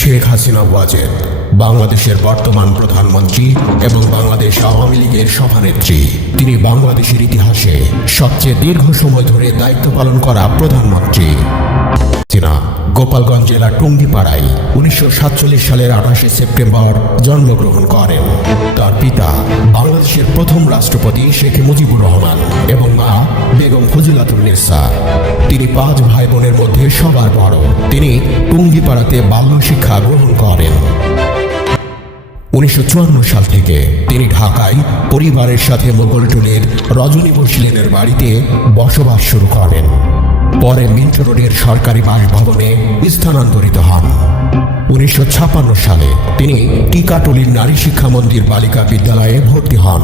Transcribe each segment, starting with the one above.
শেখ হাসিনা ওয়াজেদ বাংলাদেশের বর্তমান প্রধানমন্ত্রী এবং বাংলাদেশ আওয়ামী লীগের সভানেত্রী। তিনি বাংলাদেশের ইতিহাসে সবচেয়ে দীর্ঘ সময় ধরে দায়িত্ব পালন করা প্রধানমন্ত্রী। হাসিনা গোপালগঞ্জ জেলার টুঙ্গিপাড়ায় 1947 সালের 28 সেপ্টেম্বর জন্মগ্রহণ করেন। তার পিতা বাংলাদেশের প্রথম রাষ্ট্রপতি শেখ মুজিবুর রহমান এবং মা বেগম ফজিলাতুন্নেসা। তিনি 5 ভাই বোনের মধ্যে সবার বড়। তিনি টুঙ্গিপাড়াতে বাল্য শিক্ষা গ্রহণ করেন। 1954 সাল থেকে তিনি ঢাকায় পরিবারের সাথে মোগলটুলির রজনী বসলেনের বাড়িতে বসবাস শুরু করেন। পরে মিন্টো রোডের সরকারি বাসভবনে স্থানান্তরিত হন। 1956 সালে তিনি টিকাটুলির নারী শিক্ষা মন্দির বালিকা বিদ্যালয়ে ভর্তি হন।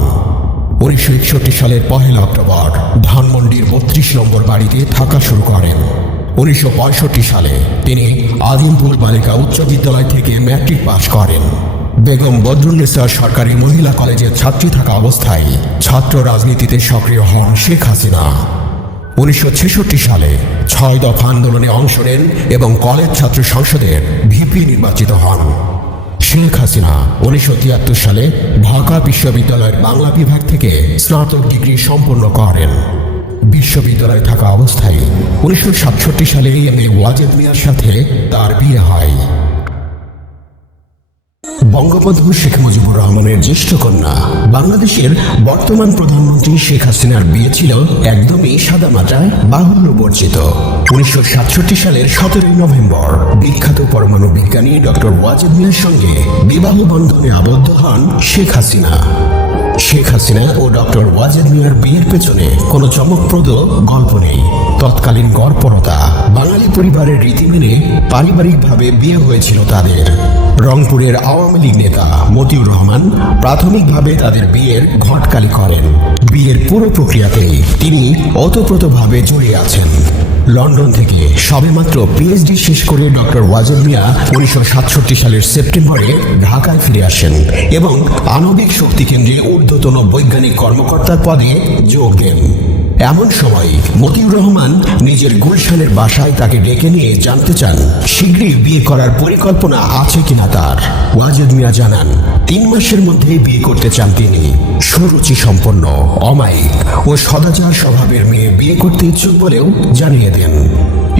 1961 সালের 1 অক্টোবর ধানমন্ডির 32 নম্বর বাড়িতে থাকা শুরু করেন। 1965 সালে তিনি আজিমপুর বালিকা উচ্চ বিদ্যালয় থেকে ম্যাট্রিক পাশ করেন। বেগম বদরুন্নেসা সরকারি মহিলা কলেজের ছাত্রী থাকা অবস্থায় ছাত্র রাজনীতিতে সক্রিয় হন শেখ হাসিনা। 1966 সালে 6 দফা আন্দোলনে অংশ নেন এবং কলেজ ছাত্র সংসদের ভিপি নির্বাচিত হন। শেখ হাসিনা 1973 সালে ঢাকা বিশ্ববিদ্যালয়ের বাংলা বিভাগ থেকে স্নাতক ডিগ্রি সম্পন্ন করেন। বিশ্ববিদ্যালয়ে থাকা অবস্থায় 1967 সালে এম এ ওয়াজেদ মিয়ার সাথে তার বিয়ে হয়। বঙ্গবন্ধু শেখ মুজিবুর রহমানের জ্যেষ্ঠ কন্যা বাংলাদেশের বর্তমান প্রধানমন্ত্রী শেখ হাসিনার বিয়ে ছিল একদমই সাদামাটায় বাহুল্য বর্জিত। 1967 সালের 17 নভেম্বর বিখ্যাত পরমাণু বিজ্ঞানী ডক্টর ওয়াজেদ মিয়ার সঙ্গে বিবাহ বন্ধনে আবদ্ধ হন শেখ হাসিনা। শেখ হাসিনা ও ডক্টর ওয়াজেদ মিয়ার বিয়ের পেছনে কোনো চমকপ্রদ গল্প নেই। তৎকালীন গড়পড়তা বাঙালি পরিবারের রীতি মেনে পারিবারিকভাবে বিয়ে হয়েছিল তাদের। রংপুরের আওয়ামী লীগ নেতা মতিউর রহমান প্রাথমিকভাবে তাদের বিয়ের ঘটকালি করেন। বিয়ের পুরো প্রক্রিয়াতেই তিনি ওতপ্রোতভাবে জড়িয়ে আছেন। লন্ডন থেকে সবেমাত্র পিএইচডি শেষ করে ডক্টর ওয়াজেদ মিয়া 1967 সালের সেপ্টেম্বরে ঢাকায় ফিরে আসেন এবং আণবিক শক্তি কেন্দ্রে ঊর্ধ্বতন বৈজ্ঞানিক কর্মকর্তার পদে যোগ দেন। এমন সময় মতিউর রহমান নিজের গুলশানের বাসায় তাকে ডেকে নিয়ে জানতে চান শীঘ্রই বিয়ে করার পরিকল্পনা আছে কিনা তার। ওয়াজেদ মিয়া জানান 3 মাসের মধ্যেই বিয়ে করতে চান তিনি। সুরুচি সম্পন্ন, অমায়িক ও সদাচার স্বভাবের মেয়ে বিয়ে করতে ইচ্ছুক বলেও জানিয়ে দেন।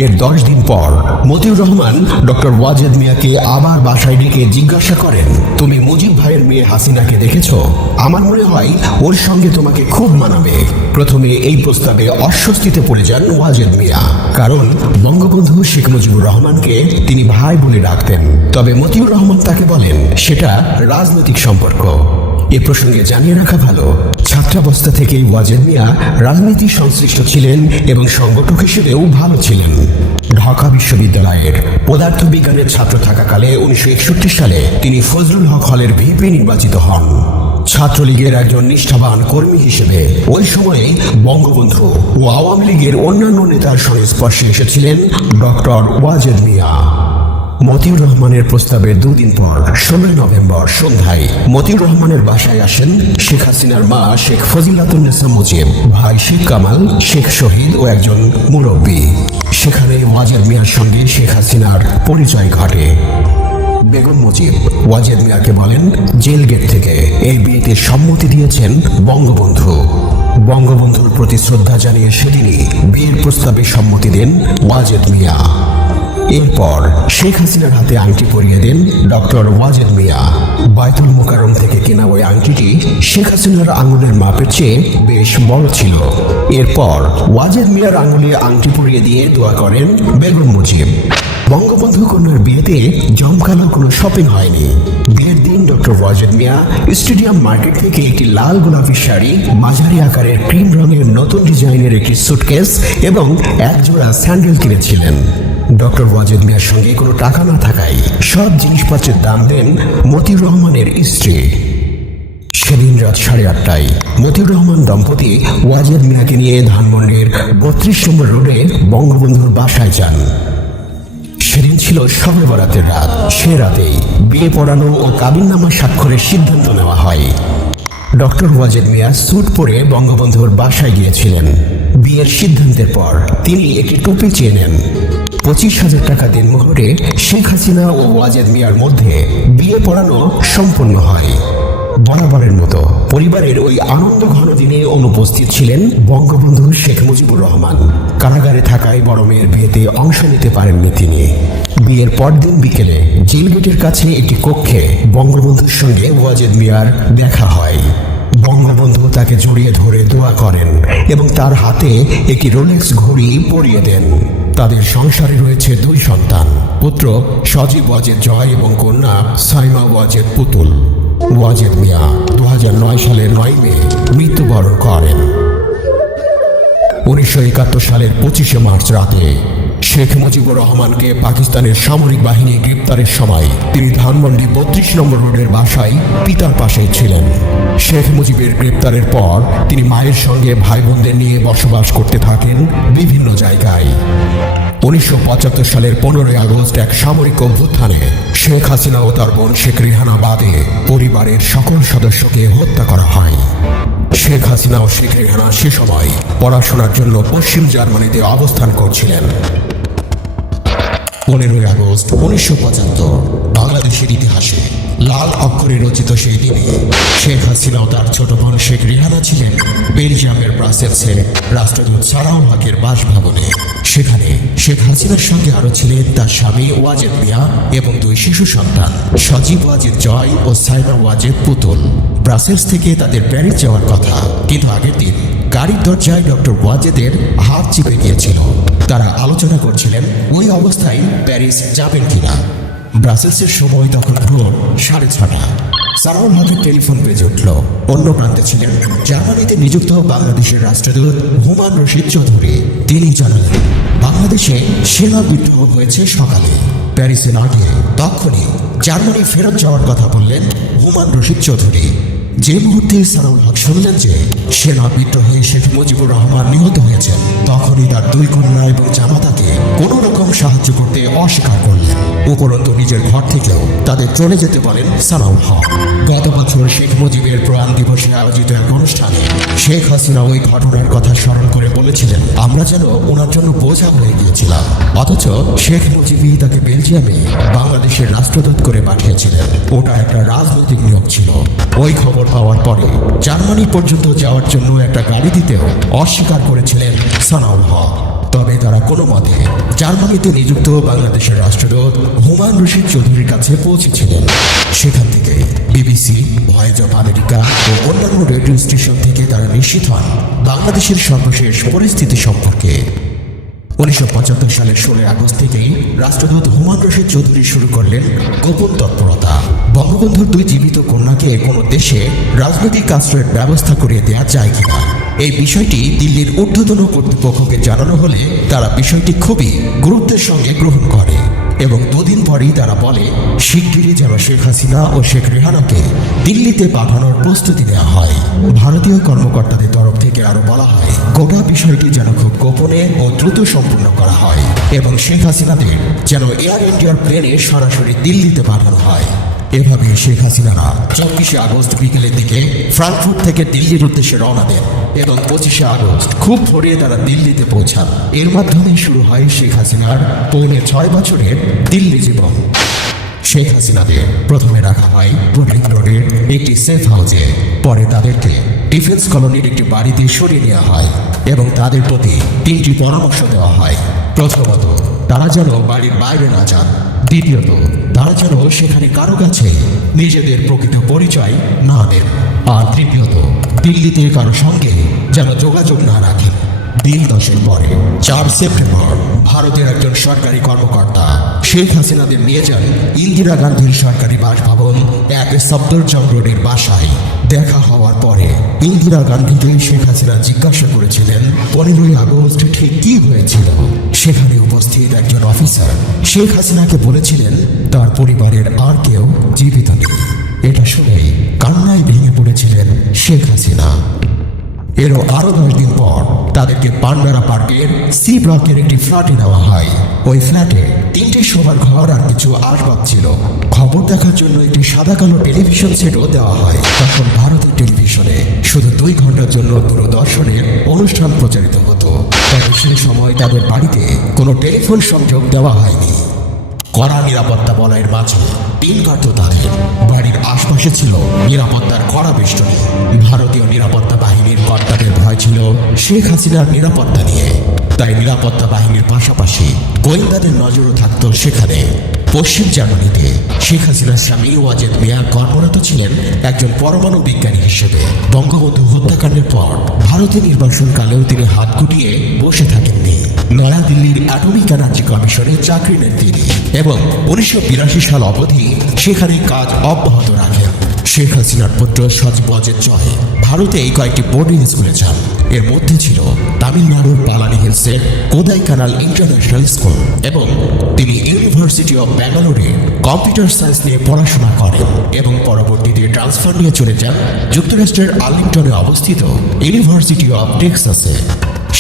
এর 10 দিন পর মতিউর রহমান ডক্টর ওয়াজেদ মিয়াকে আবার বাসায় ডেকে জিজ্ঞাসা করেন, তুমি মুজিব ভাইয়ের মেয়ে হাসিনাকে দেখেছ? আমার মনে হয় ওর সঙ্গে তোমাকে খুব মানাবে। প্রথমে এই প্রস্তাবে অস্বস্তিতে পড়ে যান ওয়াজেদ মিয়া, কারণ বঙ্গবন্ধু শেখ মুজিবুর রহমানকে তিনি ভাই বলে ডাকতেন। তবে মতিউর রহমান তাকে বলেন সেটা রাজনৈতিক সম্পর্ক। এ প্রসঙ্গে জানিয়ে রাখা ভালো, ছাত্রাবস্থা থেকেই ওয়াজেদ মিয়া রাজনীতি সংশ্লিষ্ট ছিলেন এবং সংগঠক হিসেবেও ভালো ছিলেন। ঢাকা বিশ্ববিদ্যালয়ের পদার্থবিজ্ঞানের ছাত্র থাকাকালে 1961 সালে তিনি ফজলুল হক হলের ভিপি নির্বাচিত হন। ছাত্রলীগের একজন নিষ্ঠাবান কর্মী হিসেবে ওই সময়ে বঙ্গবন্ধু ও আওয়ামী লীগের অন্যান্য নেতার সংস্পর্শে এসেছিলেন ডক্টর ওয়াজেদ মিয়া। মতিউর রহমানের প্রস্তাবের 2 দিন পর 16 নভেম্বর সন্ধ্যায় মতিউর রহমানের বাসায় আসেন শেখ হাসিনার মা শেখ ফজিলাতুন্নেসা মুজিব, ভাই শেখ কামাল, শেখ শহীদ ও একজন মুরব্বী। সেখানে ওয়াজেদ মিয়ার সঙ্গে শেখ হাসিনার পরিচয় ঘটে। বেগম মুজিব ওয়াজেদ মিয়াকে বলেন জেল গেট থেকে এই বিয়েতে সম্মতি দিয়েছেন বঙ্গবন্ধু। বঙ্গবন্ধুর প্রতি শ্রদ্ধা জানিয়ে সেদিনই বিয়ের প্রস্তাবে সম্মতি দেন ওয়াজেদ মিয়া। এরপর শেখ হাসিনার হাতে আংটি পরিয়ে দেন ডক্টর ওয়াজেদ মিয়া। বায়তুল মোকাররম থেকে কেনা ওই আংটিটি শেখ হাসিনার আঙুলের মাপের চেয়ে বেশ বড় ছিল। এরপর ওয়াজেদ মিয়ার আঙুলে আংটি পরিয়ে দিয়ে দোয়া করেন বেগম মুজিব। বঙ্গবন্ধু কন্যার বিয়েতে জমকালো কোনো শপিং হয়নি। বিয়ের দিন doctor Wazed Miah stadium market থেকে একটি লাল গোলাপি শাড়ি, মাঝারি আকারের ক্রিম রঙের নতুন ডিজাইনের একটি সুটকেস এবং 1 জোড়া স্যান্ডেল কিনেছিলেন। ডক্টর ওয়াজেদ মিয়ার সঙ্গে কোনো টাকা না থাকায় সব জিনিসপত্রের দাম দেন মতিউর রহমানের স্ত্রী। সেদিন রাত 8:30টায় মতিউর রহমান দম্পতি ওয়াজেদ মিয়াকে নিয়ে ধানমন্ডির 32 নম্বর রোডে বঙ্গবন্ধুর বাসায় যান। সেদিন ছিল শবে বরাতের রাত। সে রাতেই বিয়ে পড়ানো ও কাবিননামা স্বাক্ষরের সিদ্ধান্ত নেওয়া হয়। ডক্টর ওয়াজেদ মিয়া স্যুট পরে বঙ্গবন্ধুর বাসায় গিয়েছিলেন। বিয়ের সিদ্ধান্তের পর তিনি একটি টুপি চেয়ে নেন। 25,000 টাকা দিনমোহরে শেখ হাসিনা ও ওয়াজেদ মিয়ার মধ্যে বিয়ে পড়ানো সম্পন্ন হয়। বরাবরের মতো পরিবারের ওই আনন্দ ঘন দিনে অনুপস্থিত ছিলেন বঙ্গবন্ধু শেখ মুজিবুর রহমান। কারাগারে থাকায় বড় মেয়ের বিয়েতে অংশ নিতে পারেননি তিনি। বিয়ের পরদিন বিকেলে জেল গেটের কাছে একটি কক্ষে বঙ্গবন্ধুর সঙ্গে ওয়াজেদ মিয়ার দেখা হয়। বঙ্গবন্ধু তাকে জড়িয়ে ধরে দোয়া করেন এবং তার হাতে একটি রোলেক্স ঘড়ি পরিয়ে দেন। তাদের সংসারে রয়েছে 2 সন্তান, পুত্র সজীব ওয়াজেদ জয় এবং কন্যা সাইমা ওয়াজেদ পুতুল। ওয়াজেদ মিয়া 2009 সালের 9 মে মৃত্যুবরণ করেন। 1971 সালের 25শে মার্চ রাতে শেখ মুজিবুর রহমানকে পাকিস্তানের সামরিক বাহিনী গ্রেপ্তারের সময় তিনি ধানমন্ডি 32 নম্বর রোডের বাসায় পিতার পাশেই ছিলেন। শেখ মুজিবের গ্রেপ্তারের পর তিনি মায়ের সঙ্গে ভাই বোনদের নিয়ে বসবাস করতে থাকেন বিভিন্ন জায়গায়। 1975 সালের 15 আগস্ট এক সামরিক অভ্যুত্থানে শেখ হাসিনা ও তার বোন শেখ রেহানা বাদে পরিবারের সকল সদস্যকে হত্যা করা হয়। শেখ হাসিনা ও শেখ রেহানা সে সময় পড়াশোনার জন্য পশ্চিম জার্মানিতে অবস্থান করছিলেন। 15 আগস্ট 1975 বাংলাদেশের ইতিহাসে লাল অক্ষরে রচিত সেই দিনে শেখ হাসিনা ও তার ছোট বোন শেখ রেহানা ছিলেন বেলজিয়ামের ব্রাসেলসে রাষ্ট্রদূত সালাউল হকের বাসভবনে। সেখানে শেখ হাসিনার সঙ্গে আরো ছিলেন তার স্বামী ওয়াজেদ মিয়া এবং 2 শিশু সন্তান সজীব ওয়াজেদ জয় ও সাইমা ওয়াজেদ পুতুল। ব্রাসেলস থেকে তাদের প্যারিস যাওয়ার কথা, কিন্তু আগের দিন গাড়ির দরজায় ডক্টর ওয়াজেদের হাত চিপে গিয়েছিল। তারা আলোচনা করছিলেন ওই অবস্থায় প্যারিস যাবেন কিনা। ব্রাসেলসের সময় তখন ভোর 6:30। সালাউল হকের টেলিফোন বেজে উঠল। অন্য প্রান্তে ছিলেন জার্মানিতে নিযুক্ত বাংলাদেশের রাষ্ট্রদূত হুমান রশিদ চৌধুরী। তিনি জানালেন বাংলাদেশে সেনা বিদ্রোহ হয়েছে সকালে। প্যারিসে না গিয়ে তখনই জার্মানি ফেরত যাওয়ার কথা বললেন হুমান রশিদ চৌধুরী। যে মুহূর্তে সালাউল হক শুনলেন যে সেনা বিদ্রোহে শেখ মুজিবুর রহমান নিহত হয়েছেন, তখনই তার 2 কন্যা এবং জামাতাকে কোনো রকম সাহায্য করতে অস্বীকার করলেন। উপরন্তু নিজের ঘর থেকেও তাদের চলে যেতে বলেন সালাউল হক। গত বছর শেখ মুজিবের প্রয়াণ দিবসে আয়োজিত এক অনুষ্ঠানে শেখ হাসিনা ওই ঘটনার কথা স্মরণ করে বলেছিলেন, আমরা যেন ওনার জন্য বোঝা হয়ে গিয়েছিলাম। অথচ শেখ মুজিবই তাকে বেলজিয়ামে বাংলাদেশের রাষ্ট্রদূত করে পাঠিয়েছিলেন। ওটা একটা রাজনৈতিক নিয়োগ ছিল। ওই খবর পাওয়ার পরে জার্মানি পর্যন্ত যাওয়ার জন্য একটা গাড়ি দিতেও অস্বীকার করেছিলেন সালাউল হক। তবে তারা কোনো মতে জার্মানিতে নিযুক্ত বাংলাদেশের রাষ্ট্রদূত হুমান রশিদ চৌধুরীর কাছে পৌঁছেছিলেন। সেখান থেকে বিবিসি, ভয়েস অফ আমেরিকা ও অন্যান্য রেডিও স্টেশন থেকে তারা নিশ্চিত হন বাংলাদেশের সর্বশেষ পরিস্থিতি সম্পর্কে। 1975 সালের 16 আগস্ট থেকেই রাষ্ট্রদূত হুমান রশিদ চৌধুরী শুরু করলেন গোপন তৎপরতা। বঙ্গবন্ধুর 2 জীবিত কন্যাকে কোনো দেশে রাজনৈতিক আশ্রয়ের ব্যবস্থা করিয়ে দেওয়া যায় কিনা, এই বিষয়টি দিল্লির ঊর্ধ্বতন কর্তৃপক্ষকে জানানো হলে তারা বিষয়টি খুবই গুরুত্বের সঙ্গে গ্রহণ করে এবং 2 দিন পরেই তারা বলে শিগগিরই যেন শেখ হাসিনা ও শেখ রেহানাকে দিল্লিতে পাঠানোর প্রস্তুতি নেওয়া হয়। ভারতীয় কর্মকর্তাদের তরফ থেকে আরো বলা হয় গোটা বিষয়টি যেন খুব গোপনে ও দ্রুত সম্পূর্ণ করা হয় এবং শেখ হাসিনাদের যেন এয়ার ইন্ডিয়ার প্লেনে সরাসরি দিল্লিতে পাঠানো হয়। এভাবে শেখ হাসিনারা 24শে আগস্ট বিকেলের দিকে ফ্রাঙ্কফুর্ট থেকে দিল্লির উদ্দেশ্যে রওনা দেন এবং 25শে আগস্ট খুব ভোরে তারা দিল্লিতে পৌঁছান। এর মাধ্যমে শুরু হয় শেখ হাসিনার 6.5 বছরের দিল্লি জীবন। শেখ হাসিনাদের প্রথমে রাখা হয় ব্রুকলিন রোডের একটি সেফ হাউসে, পরে তাদেরকে ডিফেন্স কলোনির একটি বাড়িতে সরিয়ে নেওয়া হয় এবং তাদের প্রতি 3টি পরামর্শ দেওয়া হয়। প্রথমত, তারা যেন বাড়ির বাইরে না যান। দ্বিতীয়ত, তারা যেন সেখানে কারো কাছে নিজেদের প্রকৃত পরিচয় না দেন। আর তৃতীয়ত, দিল্লিতে কারো সঙ্গে যেন যোগাযোগ না রাখেন। দিন 10 পরে 4 সেপ্টেম্বর ভারতের একজন সরকারি কর্মকর্তা শেখ হাসিনাদের নিয়ে যান ইন্দিরা গান্ধীর সরকারি বাসভবন এক সফদরজং রোডের বাসায়। দেখা হওয়ার পরে ইন্দিরা গান্ধীকে শেখ হাসিনা জিজ্ঞাসা করেছিলেন 15 আগস্ট ঠিক কি হয়েছিল। সেখানে উপস্থিত একজন অফিসার শেখ হাসিনাকে বলেছিলেন তার পরিবারের আর কেউ জীবিত নেই। এটা শুনেই কান্নায় ভেঙে পড়েছিলেন শেখ হাসিনা। এরও আরো 10 দিন পর তাদেরকে পান্ডারা পার্কের সি ব্লকের একটি ফ্ল্যাটে নেওয়া হয়। ওই ফ্ল্যাটে 3টি শোবার ঘর আর কিছু আসবাব ছিল। খবর দেখার জন্য একটি সাদা কালো টেলিভিশন সেটও দেওয়া হয়। তখন ভারতের টেলিভিশনে শুধু 2 ঘন্টার জন্য দূরদর্শনের অনুষ্ঠান প্রচারিত হতো। তবে সেই সময় তাদের বাড়িতে কোনো টেলিফোন সংযোগ দেওয়া হয়নি। কড়া নিরাপত্তা বলয়ের মাঝে দিন কাটত তাদের। বাড়ির আশপাশে ছিল নিরাপত্তার কড়া বেষ্টনী। ভারতীয় নিরাপত্তা বাহিনীর কর্তাদের ভয় ছিল শেখ হাসিনার নিরাপত্তা নিয়ে। তাই নিরাপত্তা বাহিনীর পাশাপাশি গোয়েন্দাদের নজরও থাকত সেখানে। পশ্চিম জার্মানিতে শেখ হাসিনার স্বামী ওয়াজেদ মিয়া কর্মরত ছিলেন একজন পরমাণু বিজ্ঞানী হিসেবে। বঙ্গবন্ধু হত্যাকাণ্ডের পর ভারতে নির্বাসনকালেও তিনি হাত গুটিয়ে বসে থাকেননি। নয়াদিল্লির অ্যাটমিক এনার্জি কমিশনে চাকরি নেন তিনি এবং 1982 সাল অবধি সেখানে কাজ অব্যাহত রাখেন। শেখ হাসিনার পুত্র সজীব ওয়াজেদ জয় ভারতে এই কয়েকটি বোর্ডিং স্কুলে যান। এর মধ্যে ছিল তামিলনাড়ুর পালানি হিলসের কোদাইকানাল ইন্টারন্যাশনাল স্কুল এবং তিনি ইউনিভার্সিটি অব ব্যাঙ্গালোরে কম্পিউটার সায়েন্স নিয়ে পড়াশোনা করেন এবং পরবর্তীতে ট্রান্সফার নিয়ে চলে যান যুক্তরাষ্ট্রের আর্লিংটনে অবস্থিত ইউনিভার্সিটি অব টেক্সাসে।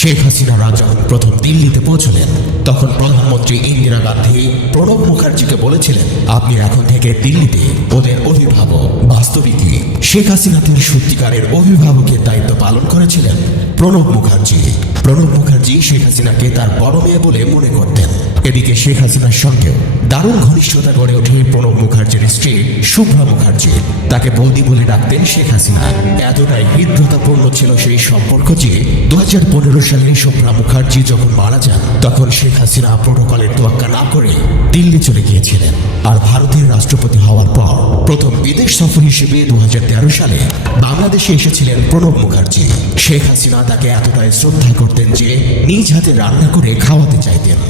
শেখ হাসিনারা যখন প্রথম দিল্লিতে পৌঁছলেন তখন প্রধানমন্ত্রী ইন্দিরা গান্ধী প্রণব মুখার্জিকে বলেছিলেন, আপনি এখন থেকে দিল্লিতে ওদের অভিভাবক। বাস্তবিকই শেখ হাসিনাদের সত্যিকারের অভিভাবকের দায়িত্ব পালন করেছিলেন প্রণব মুখার্জি। প্রণব মুখার্জি শেখ হাসিনাকে তার বড় মেয়ে বলে মনে করতেন। এদিকে শেখ হাসিনার সঙ্গে দারুণ ঘনিষ্ঠতা গড়ে ওঠে প্রণব মুখার্জির স্ত্রী শুভ্রা মুখার্জি। তাকে বৌদি বলে ডাকতেন শেখ হাসিনা। এতটাই হৃদ্রতাপূর্ণ ছিল সেই সম্পর্ক যে 2015 সালে শুভ্রা মুখার্জি যখন মারা যান তখন শেখ হাসিনা প্রোটোকলের তোয়াক্কা না করে দিল্লি চলে গিয়েছিলেন। আর ভারতের রাষ্ট্রপতি হওয়ার পর প্রথম বিদেশ সফর হিসেবে 2013 সালে বাংলাদেশে এসেছিলেন প্রণব মুখার্জি। শেখ হাসিনা তাকে এতটাই শ্রদ্ধা করতেন যে নিজ হাতে রান্না করে খাওয়াতে চাইতেন।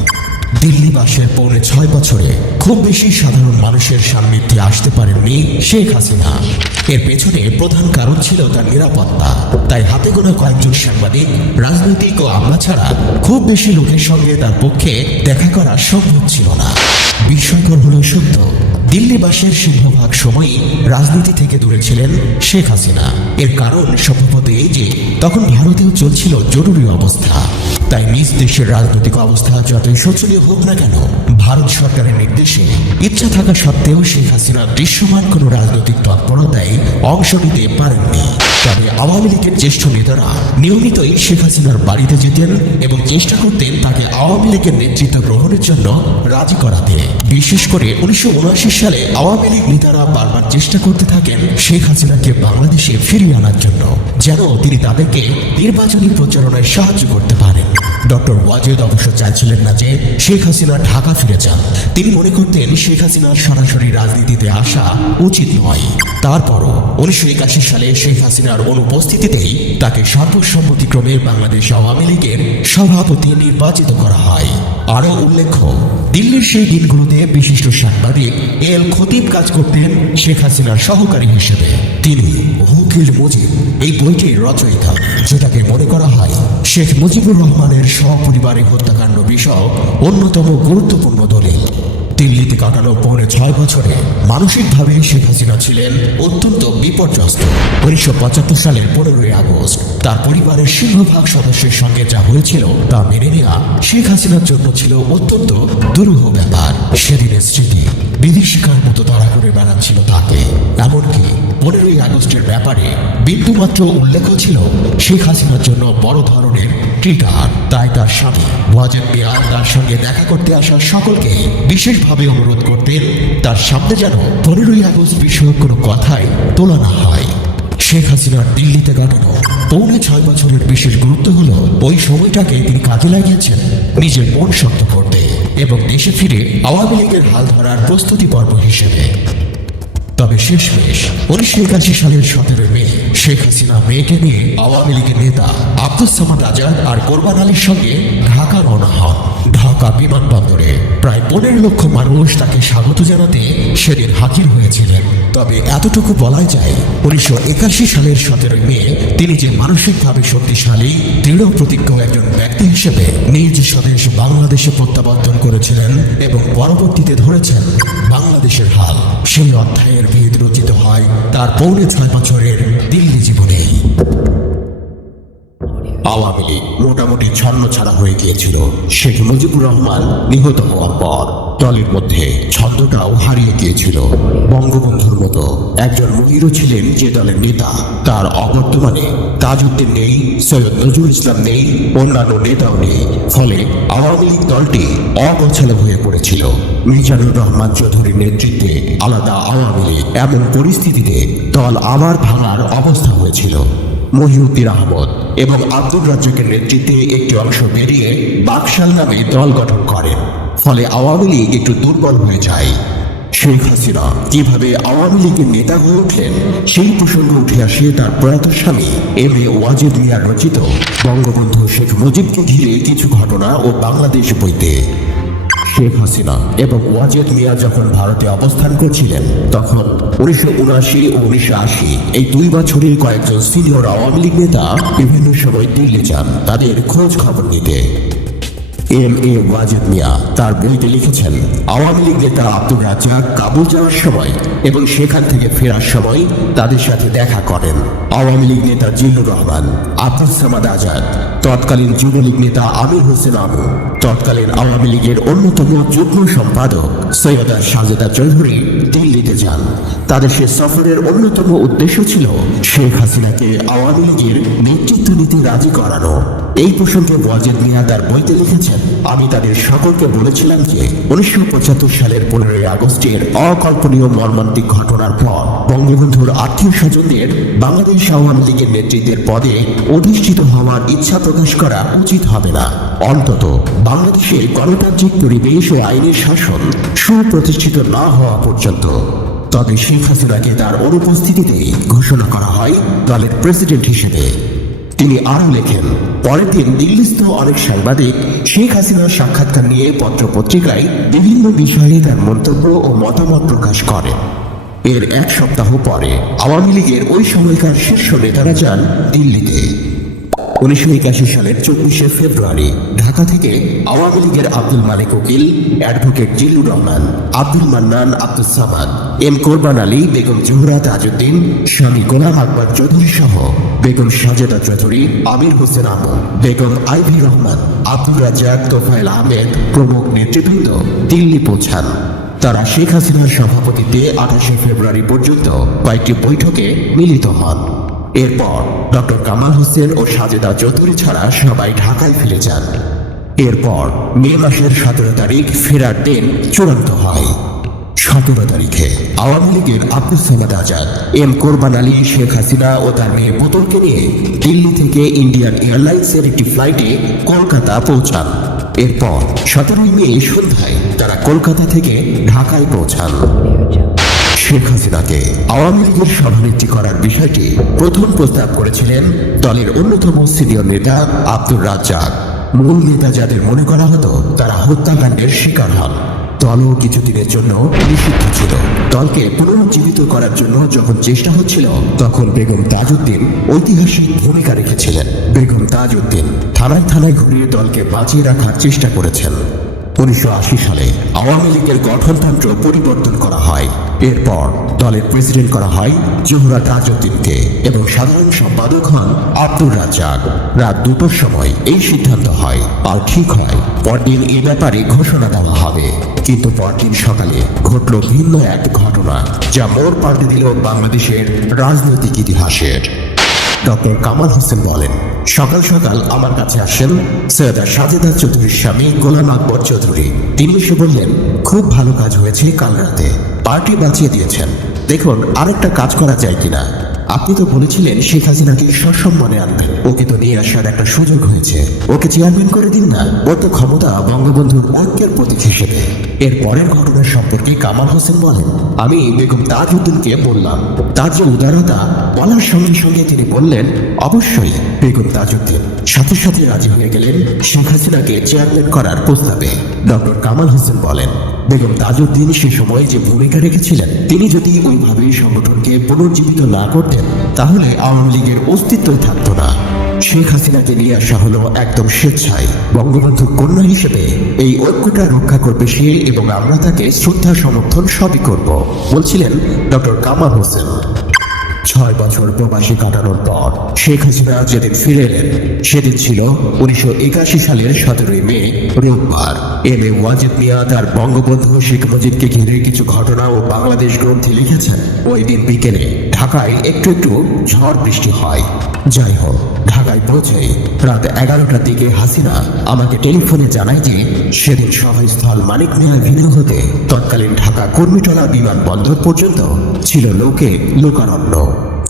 দিল্লিবাসের 6.5 বছরে খুব বেশি সাধারণ মানুষের সান্নিধ্যে আসতে পারেননি শেখ হাসিনা। এর পেছনে প্রধান কারণ ছিল তার নিরাপত্তা। তাই হাতে গোনা কয়েকজন সাংবাদিক, রাজনৈতিক ও আমলা ছাড়া খুব বেশি লোকের সঙ্গে তার পক্ষে দেখা করা সম্ভব ছিল না। বিস্ময়কর হলেও সত্য, দিল্লিবাসীর সিংহভাগ সময়ই রাজনীতি থেকে দূরে ছিলেন শেখ হাসিনা। এর কারণ সম্ভবত এই যে তখন ভারতেও চলছিল জরুরি অবস্থা। তাই নিজ দেশের রাজনৈতিক অবস্থা যতই শোচনীয় হোক না কেন, ভারত সরকারের নির্দেশে ইচ্ছা থাকা সত্ত্বেও শেখ হাসিনা দৃশ্যমান কোনো রাজনৈতিক তৎপরতায় অংশ নিতে পারেননি। তবে আওয়ামী লীগের জ্যেষ্ঠ নেতারা নিয়মিতই শেখ হাসিনার বাড়িতে যেতেন এবং চেষ্টা করতেন তাকে আওয়ামী লীগের নেতৃত্ব গ্রহণের জন্য রাজি করাতে। বিশেষ করে 1979 সালে আওয়ামী লীগ নেতারা বারবার চেষ্টা করতে থাকেন শেখ হাসিনাকে বাংলাদেশে ফিরিয়ে আনার জন্য, যেন তিনি তাদেরকে নির্বাচনী প্রচারণায় সাহায্য করতে পারেন। ডক্টর ওয়াজেদ অবশ্য চাইছিলেন না যে শেখ হাসিনা ঢাকা ফিরে যান। তিনি মনে করতেন শেখ হাসিনার সরাসরি রাজনীতিতে আসা উচিত নয়। তারপরও 1981 সালে শেখ হাসিনার অনুপস্থিতিতেই তাকে সর্বসম্মতিক্রমে বাংলাদেশ আওয়ামী লীগের সভাপতি নির্বাচিত করা হয়। আরও উল্লেখ্য, দিল্লির সেই দিনগুলোতে বিশিষ্ট সাংবাদিক এল খতিব কাজ করতেন শেখ হাসিনার সহকারী হিসেবে। তিনি হু কিল্ড মুজিব এই বইটির রচয়িতা, যেটাকে মনে করা হয় শেখ মুজিবুর রহমানের সপরিবারিক হত্যাকাণ্ড বিষয়ক অন্যতম গুরুত্বপূর্ণ দলিল। দিল্লিতে কাটানো 6.5 বছরে মানসিকভাবে শেখ হাসিনা ছিলেন অত্যন্ত বিপর্যস্ত। 1975 সালের 15ই আগস্ট তার পরিবারের সিংহভাগ সদস্যের সঙ্গে যা হয়েছিল তা মেনে নেওয়া শেখ হাসিনার জন্য ছিল অত্যন্ত দুরূহ ব্যাপার। সেদিনের স্মৃতি বিভীষিকার মতো তাড়া করে বেড়াচ্ছিল তাকে। এমনকি 15ই আগস্টের ব্যাপারে বিন্দুমাত্র উল্লেখ ছিল শেখ হাসিনার জন্য বড় ধরনের ট্রিগার। তাই তার স্বামী ওয়াজেদ মিয়া তার সঙ্গে দেখা করতে আসা সকলকে বিশেষভাবে অনুরোধ করতেন তার সামনে যেন 15ই আগস্ট বিষয়ক কোনো কথাই তোলা না হয়। শেখ হাসিনার দিল্লিতে কাটানো 6.5 বছরের বিশেষ গুরুত্ব হলো ওই সময়টাকে তিনি কাজে লাগিয়েছেন নিজের মন শক্ত করতে এবং দেশে ফিরে আওয়ামী লীগের হাল ধরার প্রস্তুতি পর্ব হিসেবে। তবে শেষমেশ 1981 সালের 17 মে শেখ হাসিনা মেয়েকে নিয়ে আওয়ামী লীগের নেতা আব্দুস সামাদ আজাদ আর কোরবান আলীর সঙ্গে ঢাকা রওনা হন। ঢাকা বিমানবন্দরে প্রায় 15 লক্ষ মানুষ তাকে স্বাগত জানাতে সেদিন হাজির হয়েছিলেন। তবে এতটুকু বলাই যায়, 1981 সালের 17 মে তিনি যে মানসিকভাবে শক্তিশালী, দৃঢ় প্রতিজ্ঞ একজন ব্যক্তি হিসেবে নিজ স্বদেশ বাংলাদেশে প্রত্যাবর্তন করেছিলেন এবং পরবর্তীতে ধরেছেন বাংলাদেশের হাল, সেই অধ্যায়ের ভিত রচিত হয় তার 6.5 বছরের দিল্লি জীবনেই। আওয়ামী লীগ মোটামুটি ছন্নছাড়া হয়ে গিয়েছিল শেখ মুজিবুর রহমান নিহত হওয়ার পর। দলের মধ্যে ছন্দটাও হারিয়ে গিয়েছিল। বঙ্গবন্ধুর মতো একজন মহিরও ছিলেন যে দলের নেতা, তার অবর্তমানে তাজউদ্দিন নেই, সৈয়দ নজরুল ইসলাম নেই, অন্যান্য নেতাও নেই। ফলে আওয়ামী লীগ দলটি অগোছালো হয়ে পড়েছিল। মিজানুর রহমান চৌধুরীর নেতৃত্বে আলাদা আওয়ামী লীগ, এমন পরিস্থিতিতে দল আবার ভাঙার অবস্থা হয়েছিল। মহিউদ্দিন আহমদ এবং আব্দুর রাজ্জাকের নেতৃত্বে একটি অংশ বেরিয়ে বাকশাল নামে দল গঠন করেন। ফলে আওয়ামী লীগ একটু দুর্বল হয়ে যায়। শেখ হাসিনা কিভাবে আওয়ামী লীগের নেতা হয়ে উঠলেন সেই প্রসঙ্গ উঠে আসে তার প্রয়াত স্বামী এম.এ. ওয়াজেদ মিয়া রচিত বঙ্গবন্ধু শেখ মুজিবকে ঘিরে কিছু ঘটনা ও বাংলাদেশ বইতে। শেখ হাসিনা এবং ওয়াজেদ মিয়া যখন ভারতে অবস্থান করছিলেন তখন 1979 ও 1980 এই 2 বছরের কয়েকজন সিনিয়র আওয়ামী লীগ নেতা বিভিন্ন সময় দিল্লি যান তাদের খোঁজ খবর নিতে। এম.এ. ওয়াজেদ মিয়া তার বইতে লিখেছেন, আওয়ামী লীগ নেতা আব্দুর রাজ্জাক কাবুল যাওয়ার সময় এবং সেখান থেকে ফেরার সময় তাদের সাথে দেখা করেন। আওয়ামী লীগ নেতা জিল্লুর রহমান, আব্দুল সামাদ আজাদ, তৎকালীন যুবলীগ নেতা আমির হোসেন আমু, তৎকালীন আওয়ামী লীগের অন্যতম যুগ্ম সম্পাদক সৈয়দা সাজেদা চৌধুরী দিল্লিতে যান। তাদের সে সফরের অন্যতম উদ্দেশ্য ছিল শেখ হাসিনাকে আওয়ামী লীগের নেতৃত্ব নিতে রাজি করানো। এই প্রসঙ্গে ওয়াজেদ মিয়া তার বইতে লিখেছেন, আমি তাদের সকলকে বলেছিলাম যে 1975 সালের 15ই আগস্টের অকল্পনীয় মর্মান্তিক ঘটনার পর বঙ্গবন্ধুর আত্মীয় স্বজনদের বাংলাদেশ আওয়ামী লীগের নেতৃত্বের পদে অধিষ্ঠিত হওয়ার ইচ্ছা প্রকাশ করা উচিত হবে না, অন্তত বাংলাদেশের গণতান্ত্রিক পরিবেশ ও আইনের শাসন সুপ্রতিষ্ঠিত না হওয়া পর্যন্ত। তবে শেখ হাসিনাকে তার অনুপস্থিতিতে ঘোষণা করা হয় দলের প্রেসিডেন্ট হিসেবে। তিনি আরো লেখেন, পরের দিন দিল্লিস্থ অনেক সাংবাদিক শেখ হাসিনার সাক্ষাৎকার নিয়ে পত্রপত্রিকায় বিভিন্ন বিষয়ে তার মন্তব্য ও মতামত প্রকাশ করেন। এর 1 সপ্তাহ পরে আওয়ামী লীগের ওই সময়কার শীর্ষ নেতারা যান দিল্লিতে। 1981 সালের 24শে ফেব্রুয়ারি ঢাকা থেকে আওয়ামী লীগের আব্দুল মালিক উকিল, অ্যাডভোকেট জিল্লুর রহমান, আব্দুল মান্নান, আব্দুল সামাদ, এম কোরবান আলী, বেগম জোহরা তাজউদ্দিন, স্বামী গোলাম আকবর চৌধুরী সহ বেগম সাজেদা চৌধুরী, আমির হোসেন আমু, বেগম আইভি রহমান, আব্দুর রাজ্জাক, তোফায়েল আহমেদ প্রমুখ নেতৃবৃন্দ দিল্লি পৌঁছান। তারা শেখ হাসিনার সভাপতিত্বে 28শে ফেব্রুয়ারি পর্যন্ত কয়েকটি বৈঠকে মিলিত হন। এরপর ডক্টর কামাল হোসেন ও সাজেদা চৌধুরী ছাড়া সবাই ঢাকায় ফিরে যান। এরপর মে মাসের 17 তারিখ ফেরার দিন চূড়ান্ত হয়। 17 তারিখে আওয়ামী লীগের আব্দুল সামাদ আজাদ, এম কোরবান আলী, শেখ হাসিনা ও তার মেয়ে পুতুলকে নিয়ে দিল্লি থেকে ইন্ডিয়ান এয়ারলাইন্সের একটি ফ্লাইটে কলকাতা পৌঁছান। এরপর 17 মে সন্ধ্যায় তারা কলকাতা থেকে ঢাকায় পৌঁছান। শেখ হাসিনাকে আওয়ামী লীগের সভানেত্রী করার বিষয়টি প্রথম প্রস্তাব করেছিলেন দলের অন্যতম সিনিয়র নেতা আব্দুর রাজ্জাক। মূল নেতা যাদের মনে করা হতো তারা হত্যাকাণ্ডের শিকার হন। দলও কিছুদিনের জন্য নিষিদ্ধ ছিল। দলকে পুনরুজ্জীবিত করার জন্য যখন চেষ্টা হচ্ছিল তখন বেগম তাজউদ্দিন ঐতিহাসিক ভূমিকা রেখেছিলেন। বেগম তাজউদ্দিন থানায় থানায় ঘুরিয়ে দলকে বাঁচিয়ে রাখার চেষ্টা করেছেন। 1980 সালে আওয়ামী লীগের গঠনতন্ত্র পরিবর্তন করা হয়। এরপর দলের প্রেসিডেন্ট করা হয় জোহরা তাজউদ্দিনকে এবং সাধারণ সম্পাদক হন আব্দুর রাজ্জাক। রাত 2টোর সময় এই সিদ্ধান্ত হয় আর ঠিক হয় পরদিন এ ব্যাপারে ঘোষণা দেওয়া হবে। কিন্তু পরদিন সকালে ঘটল ভিন্ন এক ঘটনা যা মোড় পাল্টে দিল বাংলাদেশের রাজনৈতিক ইতিহাসের। ডক্টর কামাল হোসেন বলেন, সকাল সকাল আমার কাছে আসেন সৈয়দা সাজেদা চৌধুরীর স্বামী গোলাম আকবর চৌধুরী। তিনি এসে বললেন, খুব ভালো কাজ হয়েছে কাল রাতে, পার্টি বাঁচিয়ে দিয়েছেন। দেখুন আরেকটা কাজ করা যায় কিনা। আপনি তো বলেছিলেন শেখ হাসিনাকে সসম্মানে আনবেন, ওকে তো নিয়ে আসার একটা সুযোগ হয়েছে, ওকে চেয়ারম্যান করে দিন না। ওর তো ক্ষমতা বঙ্গবন্ধুর ঐক্যের প্রতীক হিসেবে। এর পরের ঘটনা সম্পর্কে কামাল হোসেন বলেন, আমি বেগম তাজউদ্দিনকে বললাম। তার যে উদারতা, বলার সঙ্গে সঙ্গে তিনি বললেন অবশ্যই। বেগম তাজউদ্দিন সাথে সাথে রাজি হয়ে গেলেন শেখ হাসিনাকে চেয়ারম্যান করার প্রস্তাবে। ডক্টর কামাল হোসেন বলেন, বেগম তাজউদ্দিন সে সময় যে ভূমিকা রেখেছিলেন, তিনি যদি ওইভাবে সংগঠনকে পুনর্জীবিত না করতেন তাহলে আওয়ামী লীগের অস্তিত্বই থাকতো না। শেখ হাসিনাকে নিয়ে আসা হলো একদম স্বেচ্ছায়। বঙ্গবন্ধুর কন্যা হিসেবে এই ঐক্যটা রক্ষা করবে সে এবং আমরা তাকে শ্রদ্ধা সমর্থন সবই করব, বলছিলেন ডক্টর কামাল হোসেন। 6 বছর প্রবাসী কাটানোর পর শেখ হাসিনা যেদিন ফিরে এলেন সেদিন ছিল 1981 সালের 17 মে রোববার। এম এ ওয়াজেদ মিয়া তার বঙ্গবন্ধু শেখ মুজিবকে ঘিরে কিছু ঘটনা ও বাংলাদেশ গ্রন্থে লিখেছেন। ওই দিন বিকেলে ঢাকায় একটু একটু ঝড় বৃষ্টি হয়। যাই হোক, ঢাকায় পৌঁছে রাত 11টার দিকে হাসিনা আমাকে টেলিফোনে জানায় যে সেদিন সভাস্থল মানিক মিয়া ভিন্ন হতে তৎকালীন ঢাকা কর্মীটলা বিমানবন্দর পর্যন্ত ছিল লোকে লোকারণ্য।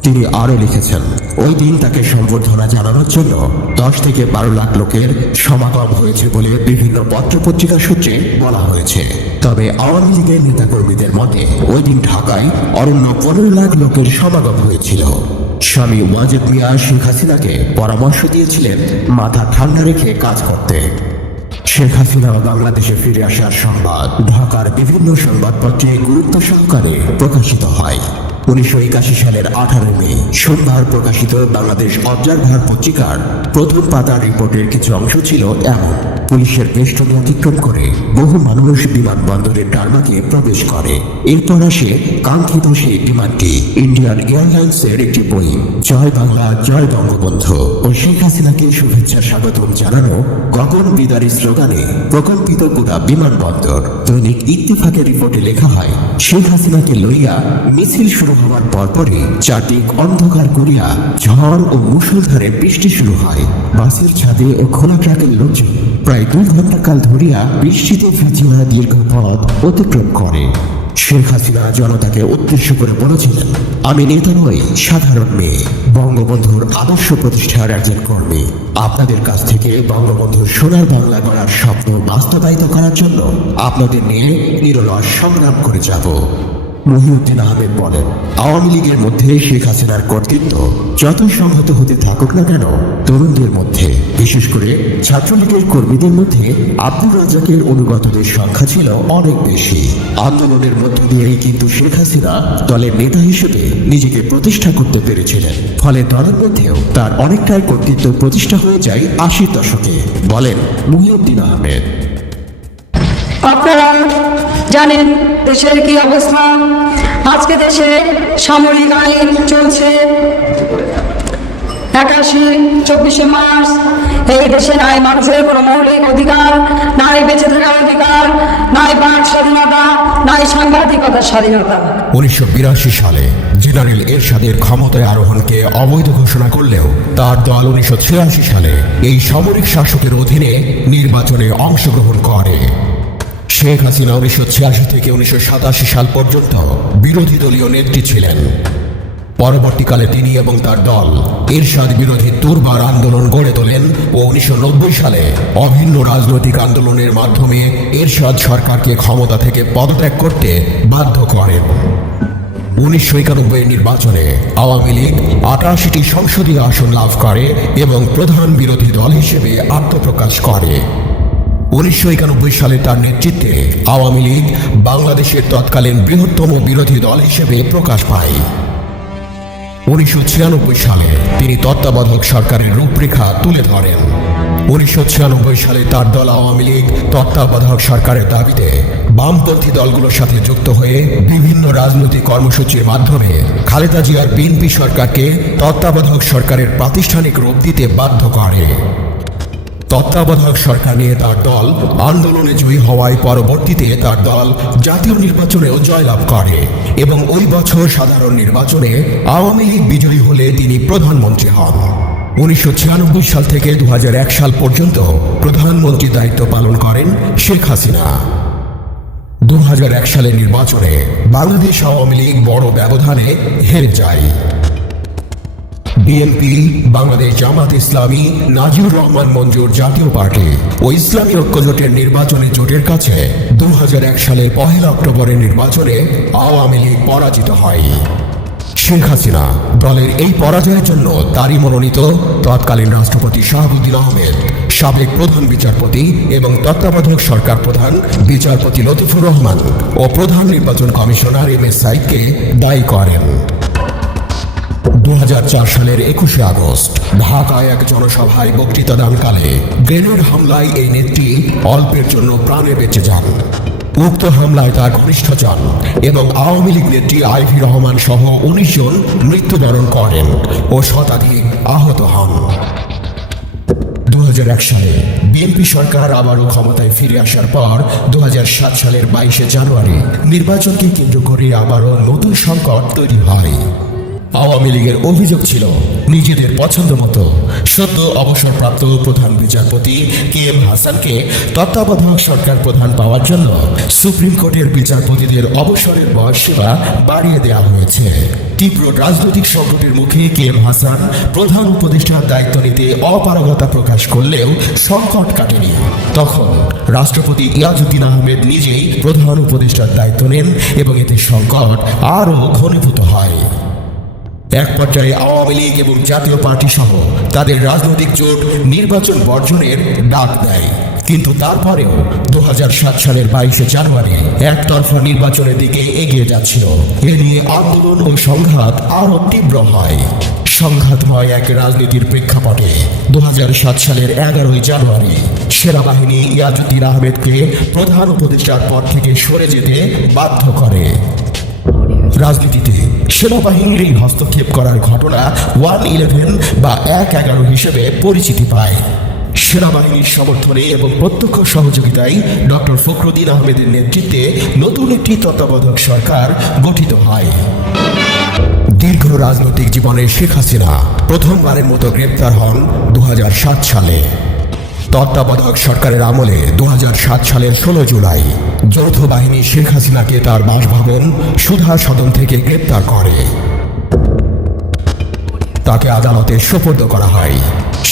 তিনি আরো লিখেছেন, ওই দিন তাকে সম্বর্ধনা জানানোর জন্য 10 থেকে 12 লাখ লোকের সমাগম হয়েছে বলে বিভিন্ন পত্রপত্রিকা সূত্রে বলা হয়েছে। তবে আওয়ামী লীগের নেতাকর্মীদের মতে ওই দিন ঢাকায় অরণ্য 15 লাখ লোকের সমাগম হয়েছিল। স্বামী ওয়াজেদ মিয়া শেখ হাসিনাকে পরামর্শ দিয়েছিলেন মাথা ঠান্ডা রেখে কাজ করতে। শেখ হাসিনা বাংলাদেশে ফিরে আসার সংবাদ ঢাকার বিভিন্ন সংবাদপত্রে গুরুত্ব সহকারে প্রকাশিত হয়। 1981 সালের 18 মে সোমবার প্রকাশিত বাংলাদেশ অবজারভার পত্রিকার প্রথম পাতার রিপোর্টের কিছু অংশ ছিল এমন: পুলিশের বেষ্টনী অতিক্রম করে বহু মানুষ বিমানবন্দরের টারমাকে প্রবেশ করে। এরপর আসে কাঙ্ক্ষিত সেই বিমানটি ইন্ডিয়ান এয়ারলাইন্সের একটি বই, জয় বাংলা জয় বঙ্গবন্ধু ও শেখ হাসিনাকে শুভেচ্ছা স্বাগতম জানানো গগন বিদারী স্লোগানে প্রকম্পিত গোটা বিমানবন্দর। দৈনিক ইত্তেফাকের রিপোর্টে লেখা হয়, শেখ হাসিনাকে লইয়া মিছিল শুরু হওয়ার পরপরই চারদিক অন্ধকার করিয়া ঝড় ও মুষলধারে বৃষ্টি শুরু হয়। বাসের ছাদে ও খোলা ট্রাকের লোকজন প্রায় 2 ঘন্টা কাল ধরিয়া বৃষ্টিতে ভিজিয়া দীর্ঘ পথ অতিক্রম করে। শেখ হাসিনা জনতাকে উদ্দেশ্য করে বলেছিলেন, আমি নেতা নই, সাধারণ মেয়ে, বঙ্গবন্ধুর আদর্শ প্রতিষ্ঠার একজন কর্মী। আপনাদের কাছ থেকে বঙ্গবন্ধুর সোনার বাংলা গড়ার স্বপ্ন বাস্তবায়িত করার জন্য আপনাদের নিয়ে নিরলস সংগ্রাম করে যাব। মহিউদ্দিন আহমেদ বলেন, আওয়ামী লীগের মধ্যে শেখ হাসিনার কর্তৃত্ব যতই সংহত হতে থাকুক না কেন, তরুণদের মধ্যে, বিশেষ করে ছাত্রলীগের কর্মীদের মধ্যে আব্দুর রাজ্জাকের অনুগতদের সংখ্যা ছিল অনেক বেশি। আন্দোলনের মধ্য দিয়েই কিন্তু শেখ হাসিনা দলের নেতা হিসেবে নিজেকে প্রতিষ্ঠা করতে পেরেছিলেন। ফলে দলের মধ্যেও তার অনেকটাই কর্তৃত্ব প্রতিষ্ঠা হয়ে যায় 80-র দশকে, বলেন মহিউদ্দিন আহমেদ। আপনারা জানেন দেশের কি অবস্থা। আজকে দেশে সামরিক আইন চলছে। 24 মার্চ এই দেশে নাই মানুষের কোনো মৌলিক অধিকার, নাই বেঁচে থাকার অধিকার, নাই বাক স্বাধীনতা, নাই সাংবাদিকতার স্বাধীনতা। 1982 সালে জেনারেল এরশাদের ক্ষমতায় আরোহণকে অবৈধ ঘোষণা করলেও তার দল 1986 সালে এই সামরিক শাসকের অধীনে নির্বাচনে অংশগ্রহণ করে। শেখ হাসিনা 1986 থেকে 1987 সাল পর্যন্ত বিরোধী দলীয় নেত্রী ছিলেন। পরবর্তীকালে তিনি এবং তার দল এরশাদ বিরোধী দুর্বার আন্দোলন গড়ে তোলেন ও 1990 সালে অভিন্ন রাজনৈতিক আন্দোলনের মাধ্যমে এরশাদ সরকারকে ক্ষমতা থেকে পদত্যাগ করতে বাধ্য করেন। 1991 নির্বাচনে আওয়ামী লীগ 88টি সংসদীয় আসন লাভ করে এবং প্রধান বিরোধী দল হিসেবে আত্মপ্রকাশ করে। 1991 সালে তার নেতৃত্বে আওয়ামী লীগ বাংলাদেশের তৎকালীন বৃহত্তম বিরোধী দল হিসেবে প্রকাশ পায়। 1996 সালে তিনি তত্ত্বাবধায়ক সরকারের রূপরেখা তুলে ধরেন। 1996 সালে তার দল আওয়ামী লীগ তত্ত্বাবধায়ক সরকারের দাবিতে বামপন্থী দলগুলোর সাথে যুক্ত হয়ে বিভিন্ন রাজনৈতিক কর্মসূচির মাধ্যমে খালেদা জিয়ার বিএনপি সরকারকে তত্ত্বাবধায়ক সরকারের প্রাতিষ্ঠানিক রূপ দিতে বাধ্য করে। তত্ত্বাবধায়ক সরকার নিয়ে তার দল আন্দোলনে জয়ী হওয়ায় পরবর্তীতে তার দল জাতীয় নির্বাচনেও জয়লাভ করে এবং ওই বছর সাধারণ নির্বাচনে আওয়ামী লীগ বিজয়ী হলে তিনি প্রধানমন্ত্রী হন। 1996 সাল থেকে 2001 সাল পর্যন্ত প্রধানমন্ত্রীর দায়িত্ব পালন করেন শেখ হাসিনা। 2001 সালের নির্বাচনে বাংলাদেশ আওয়ামী লীগ বড় ব্যবধানে হেরে যায়। বিএনপি, বাংলাদেশ জামাত ইসলামী, নাজিবুর রহমান মঞ্জুর জাতীয় পার্টি ও ইসলামী ঐক্যজোটের নির্বাচনী জোটের কাছে 2001 সালে 1 অক্টোবরের নির্বাচনে আওয়ামী লীগ পরাজিত হয়। শেখ হাসিনা দলের এই পরাজয়ের জন্য তারই মনোনীত তৎকালীন রাষ্ট্রপতি শাহাবুদ্দিন আহমেদ, সাবেক প্রধান বিচারপতি এবং তত্ত্বাবধায়ক সরকার প্রধান বিচারপতি লতিফুর রহমান ও প্রধান নির্বাচন কমিশনার এম এস সাইদকে দায়ী করেন। 2004 সালের 21 আগস্ট ঢাকায় এক জনসভায় বক্তৃতা দানকালে গ্রেনেড হামলায় এই নেত্রী অল্পের জন্য প্রাণে বেঁচে যান। উক্ত হামলায় তার ঘনিষ্ঠজন এবং আওয়ামী লীগ নেত্রী আইভি রহমান সহ 19 জন মৃত্যুবরণ করেন ও শতাধিক আহত হন। 2001 সালে বিএনপি সরকার আবারও ক্ষমতায় ফিরে আসার পর 2007 সালের 22শে জানুয়ারি নির্বাচনকে কেন্দ্র করে আবারও নতুন সংকট তৈরি হয়। আওয়ামী লীগের অভিযোগ ছিল নিজেদের পছন্দ মতো সদ্য অবসরপ্রাপ্ত প্রধান বিচারপতি KM হাসানকে তত্ত্বাবধায়ক সরকার প্রধান পাওয়ার জন্য সুপ্রিম কোর্টের বিচারপতিদের অবসরের বয়সসীমা বাড়িয়ে দেওয়া হয়েছে। তীব্র রাজনৈতিক সংকটের মুখে KM হাসান প্রধান উপদেষ্টার দায়িত্ব নিতে অপারগতা প্রকাশ করলেও সংকট কাটেনি। তখন রাষ্ট্রপতি ইয়াজউদ্দিন আহমেদ নিজেই প্রধান উপদেষ্টার দায়িত্ব নেন এবং এতে সংকট আরও ঘনীভূত হয়। এক পর্যায়ে আওয়ামী লীগ এবং জাতীয় পার্টি সহ তাদের রাজনৈতিক জোট নির্বাচন বর্জনের ডাক দেয়, কিন্তু তারপরেও 2007 সালের 22শে জানুয়ারি একতরফা নির্বাচনের দিকে এগিয়ে যাচ্ছিল। এ নিয়ে আন্দোলন ও সংঘাত আরও তীব্র হয়। সংঘাত হয় এক রাজনীতির প্রেক্ষাপটে। 2007 সালের 11ই জানুয়ারি সেনাবাহিনী ইয়াজউদ্দিন আহমেদকে প্রধান উপদেষ্টার পদ থেকে সরে যেতে বাধ্য করে। রাজনীতিতে সেনাবাহিনীর এই হস্তক্ষেপ করার ঘটনা 1/11 বা 1/11 হিসেবে পরিচিতি পায়। সেনাবাহিনীর সমর্থনে এবং প্রত্যক্ষ সহযোগিতায় ডক্টর ফখরুদ্দিন আহমেদের নেতৃত্বে নতুন একটি তত্ত্বাবধায়ক সরকার গঠিত হয়। দীর্ঘ রাজনৈতিক জীবনে শেখ হাসিনা প্রথমবারের মতো গ্রেপ্তার হন 2007 সালে। তত্ত্বাবধায়ক সরকারের আমলে 2007 সালের 16 জুলাই যৌথ বাহিনী শেখ হাসিনাকে তার বাসভবন সুধা সদন থেকে গ্রেপ্তার করে। তাকে আদালতে সোপর্দ করা হয়।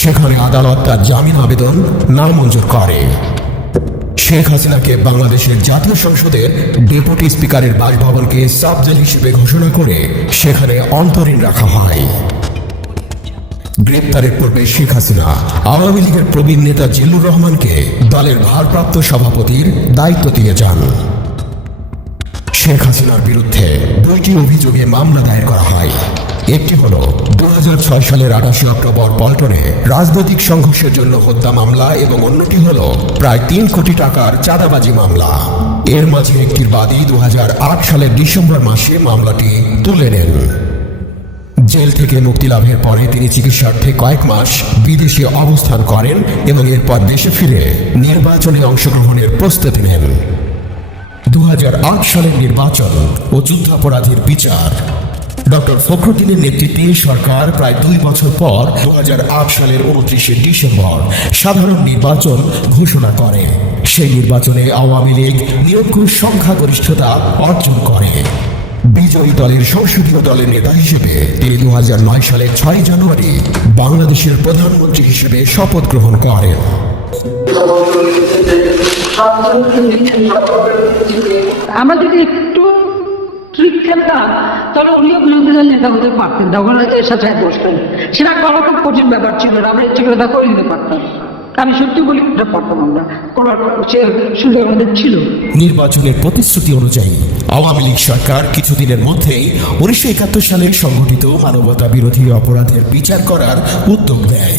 সেখানে আদালত তার জামিন আবেদন নামঞ্জুর করে। শেখ হাসিনাকে বাংলাদেশের জাতীয় সংসদের ডেপুটি স্পিকারের বাসভবনকে সাব জেল হিসেবে ঘোষণা করে সেখানে অন্তরীণ রাখা হয়। গ্রেপ্তারের পূর্বে শেখ হাসিনা আওয়ামী লীগের প্রবীণ নেতা জিল্লুর রহমানকে দলের ভারপ্রাপ্ত সভাপতির দায়িত্ব দিয়ে যান। শেখ হাসিনার বিরুদ্ধে 2টি অভিযোগে মামলা দায়ের করা হয়। একটি হল 2006 সালের 28 অক্টোবর পল্টনে রাজনৈতিক সংঘর্ষের জন্য হত্যা মামলা এবং অন্যটি হল প্রায় 3 কোটি টাকার চাঁদাবাজি মামলা। এর মাঝে একটির বাদী 2008 সালের ডিসেম্বর মাসে মামলাটি তুলে নেন। জেল থেকে মুক্তি লাভের পরে তিনি চিকিৎসার্থে কয়েক মাস বিদেশে অবস্থান করেন এবং এরপর দেশে ফিরে নির্বাচনে অংশগ্রহণের প্রস্তুতি নেন। 2008 সালের নির্বাচন ও যুদ্ধাপরাধীর বিচার। ডক্টর ফখরুদ্দিনের নেতৃত্বে সরকার প্রায় 2 বছর পর 2008 সালের 29শে ডিসেম্বর সাধারণ নির্বাচন ঘোষণা করে। সেই নির্বাচনে আওয়ামী লীগ নিরঙ্কুশ সংখ্যাগরিষ্ঠতা অর্জন করে। বিজয়ী দলের সংসদীয় দলের নেতা হিসেবে তিনি 2009 সালের 6 জানুয়ারি বাংলাদেশের প্রধানমন্ত্রী হিসেবে শপথ গ্রহণ করেন। আমরা যদি একটু ট্রিক খেলতাম তাহলে উনিও বিরোধী দল নেতা হতে পারতেন, তখন এর সাথে বসতেন। সেটা করা খুব কঠিন ব্যাপার ছিল না, আমরা ইচ্ছে করে তা করে দিতে পারতাম। আমি সত্যি বলি এটা পারতাম, আমরা করার সুযোগ আমাদের ছিল। নির্বাচনের প্রতিশ্রুতি অনুযায়ী আওয়ামী লীগ সরকার কিছুদিনের মধ্যেই 1971 সালের সংঘটিত মানবতা বিরোধী অপরাধের বিচার করার উদ্যোগ নেয়।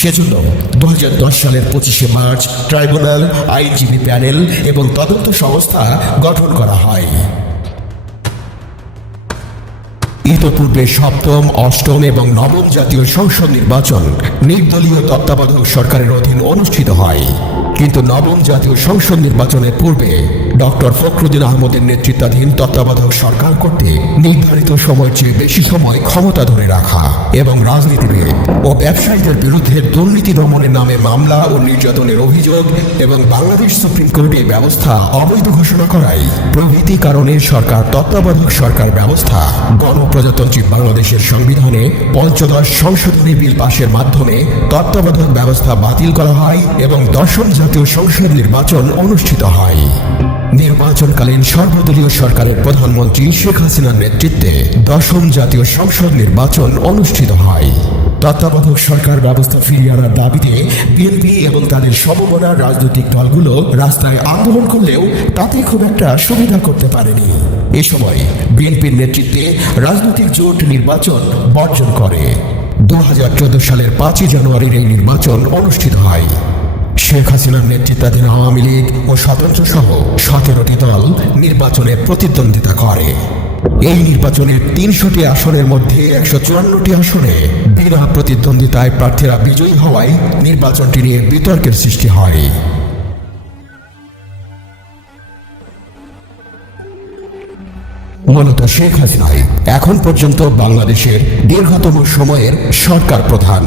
সেজন্য 2010 সালের 25শে মার্চ ট্রাইব্যুনাল, আইনজীবী প্যানেল এবং তদন্ত সংস্থা গঠন করা হয়। ইতোপূর্বে 7ম, 8ম এবং 9ম জাতীয় সংসদ নির্বাচন নির্দলীয় তত্ত্বাবধায়ক সরকারের অধীন অনুষ্ঠিত হয়, কিন্তু 9ম জাতীয় সংসদ নির্বাচনের পূর্বে ডক্টর ফখরুদ্দিন আহমেদের নেতৃত্বাধীন তত্ত্বাবধায়ক সরকার করতে নির্ধারিত সময়ের চেয়ে বেশি সময় ক্ষমতা ধরে রাখা এবং রাজনীতিবিদ ও ব্যবসায়ীদের বিরুদ্ধে দুর্নীতি দমনের নামে মামলা ও নির্যাতনের অভিযোগ এবং বাংলাদেশ সুপ্রিম কোর্টে ব্যবস্থা অবৈধ ঘোষণা করায় প্রভৃতি কারণে সরকার তত্ত্বাবধায়ক সরকার ব্যবস্থা গণপ্রজাতন্ত্রী বাংলাদেশের সংবিধানে 15 সংশোধনী বিল পাশের মাধ্যমে তত্ত্বাবধায়ক ব্যবস্থা বাতিল করা হয় এবং 10ম জাতীয় সংসদ নির্বাচন অনুষ্ঠিত হয়। নির্বাচনকালীন সর্বদলীয় সরকারের প্রধানমন্ত্রী শেখ হাসিনার নেতৃত্বে 10ম জাতীয় সংসদ নির্বাচন অনুষ্ঠিত হয়। তত্ত্বাবধায়ক সরকার ব্যবস্থা ফিরিয়ে আনার দাবিতে বিএনপি এবং তাদের সমমনা রাজনৈতিক দলগুলো রাস্তায় আন্দোলন করলেও তাতে খুব একটা সুবিধা করতে পারেনি। এ সময় বিএনপির নেতৃত্বে রাজনৈতিক জোট নির্বাচন বর্জন করে। 2014 সালের 5 জানুয়ারির এই নির্বাচন অনুষ্ঠিত হয়। শেখ হাসিনার নেতৃত্বাধীন আওয়ামী লীগ ও স্বতন্ত্র সহ 17টি দল নির্বাচনে প্রতিদ্বন্দ্বিতা করে। এই নির্বাচনের 300টি আসনের মধ্যে 154টি আসনে বিনা প্রতিদ্বন্দ্বিতায় প্রার্থীরা বিজয়ী হওয়ায় নির্বাচনটি নিয়ে বিতর্কের সৃষ্টি হয়। মূলত শেখ হাসিনাই এখন পর্যন্ত বাংলাদেশের দীর্ঘতম সময়ের সরকার প্রধান।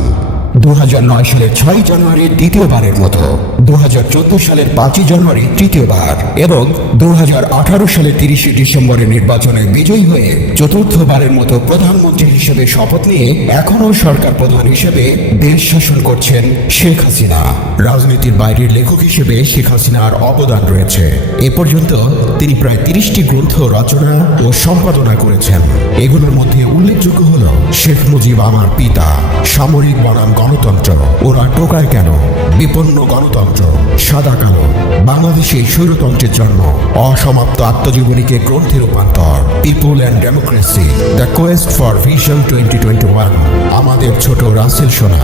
2009 সালের 6 জানুয়ারি দ্বিতীয়বারের মতো, 2014 সালের 5 জানুয়ারি তৃতীয়বার এবং 2018 সালের 30 ডিসেম্বরের নির্বাচনে বিজয়ী হয়ে চতুর্থবারের মতো প্রধানমন্ত্রী হিসেবে শপথ নিয়ে এখনও সরকার প্রধান হিসেবে দেশ শাসন করছেন শেখ হাসিনা। রাজনীতির বাইরের লেখক হিসেবে শেখ হাসিনার অবদান রয়েছে। এ পর্যন্ত তিনি প্রায় 30টি গ্রন্থ রচনা ও সম্পাদনা করেছেন। এগুলোর মধ্যে উল্লেখযোগ্য হল শেখ মুজিব আমার পিতা, সামরিক বনাম গণতন্ত্র, ওরা টোকায় কেন, বিপন্ন গণতন্ত্র, সাদা কালো, বাংলাদেশে স্বৈরতন্ত্রের জন্ম, অসমাপ্ত আত্মজীবনীকে গ্রন্থে রূপান্তর, people and democracy, the Quest for vision 2021, আমাদের ছোট রাসেল সোনা।